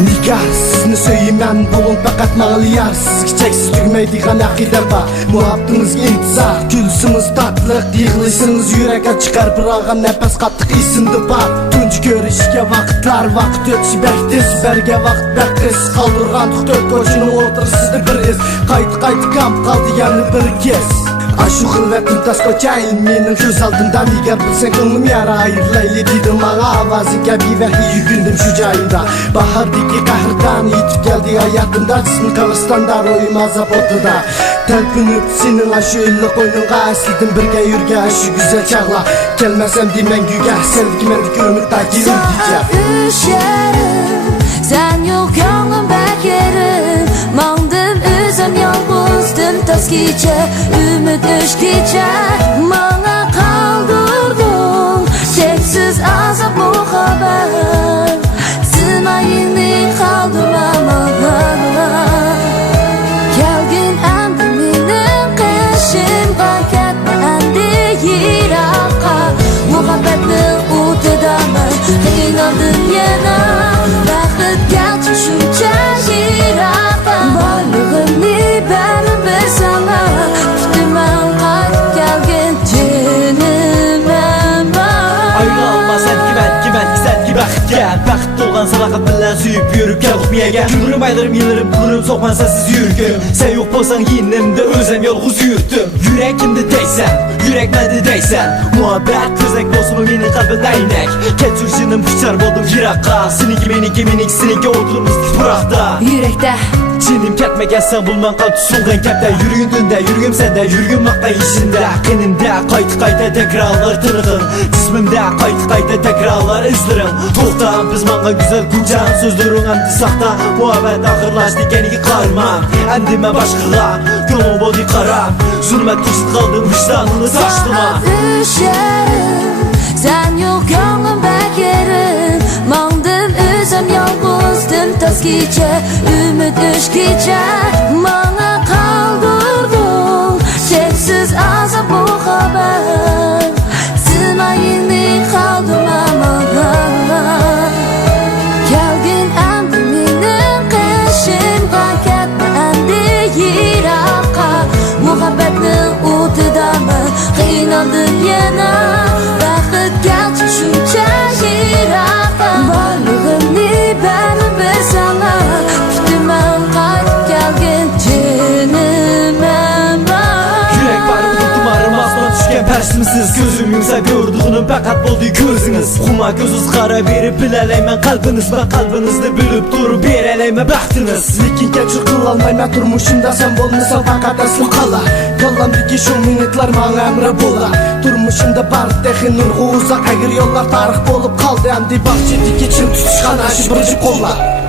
Nigar sizni söyleymem bulun fakat mağlıyar. Siz çeksiz tügmeydiğen akidem var. Muhabbetiniz intizar, gülsünüz tatlıq, yığılışınız yüreğe çıkar. Bırağan nefes kattık isindi var. Tunç görüşke vaktlar, vakt ötüşü bektiz. Berge vakt bektiz, kaldırgan tuhtört koşunu otur sizde bir iz. Kaydı kamp kaldı yani bir kez. Aşu hılvetin tas koçayın menin göz altından. Nigar bilsen kılım yara ayırlaylı dedim bana. Avazı gibi ve iyi gündüm şu cayında. Bahardaki kahırdan yitip geldi hayatımda. Cismin kavırstanda royum azap ortada. Telpinip senin aşı ıllık oyununga eslidim birge yürge aşı güzel çağla. Gelmesem demen güge sevdik mendik ümit da girin diyeceğim. Üşerim sen yok yolun bekerim. Mandım üzüm yalnızdım taskice. Ümit üşkice bana kaldırdın. Çeksiz azap bu haber. Sımayını kaldım ama Gelgin endi benim kışım Kalketme endi yiraka Muhabbetli utudaman Kıynadım yana Vakit geldi şunca yiraka Varlığını benim bir sana Kütümem kalp gelgin Cinimem var Ayrılma sen ki vakit gel. Vakit olgan salakat bilen suyup yürüp gel uxmayaga. Günürüm aylarım yıllarım kılırım sokman sensiz yürgüm. Sen yok bolsan yinimde özem yolguz yürüttüm. Yürek kimdi deysen, yürek mende deysen. Muhabbet közek dostumu meni kalbinde inek. Keturşinim küçer boldum yiraka. Siniki meniki siniki oturumuz tupraqda. Yürekte Çinim ketmegen sen bulman kalp sulgan kepte. Yürüyün dünde, yürüyüm sende, yürüyüm makta işinde. Qenimde qayta tekrarlar tınıqın. Cismimde qayta tekrarlar izlerim. Toxtam biz manga güzel kucan sözlerin endi saxta. Muhabbet ahırlaştı genigi qarmam. Endime başqıla, gönlüm bodi qaram. Zulmet tuşit qaldım vicdanını saçtıma. Üşerim sen yok yolun bekerim. Mandım üzüm yalnızdım taskice. Ümit üşkice bana kaldırdın. Çeksiz azap bu haber. Sımayını kaldım ama Gelgin endi benim kışım Kalketme endi yiraka Muhabbetli utudaman Kıynadım yana Vakit geldi şunca yiraka Varlığını benim bir sana Kütümem kalp gelgin Cinimem var Yürek var unutumarım asman düşken persimsiz. Gözüm yumsa gördüğünüm fakat boldu gözünüz. Kuma gözüz kara verip bilaleymen kalbiniz. Ben kalbinizde bülüp durup yereleyme baktınız. Lekin keçir kılalmayma turmuşumda sen bolmasa fakat aslı kala. Kallamdaki şu minutlar bana emre bola. Turmuşumda bar dehin nurgu uzak ayır yollar tarih bolup kaldı. Endi bahçedeki çim tutuşkan aşı bırıcı kolla.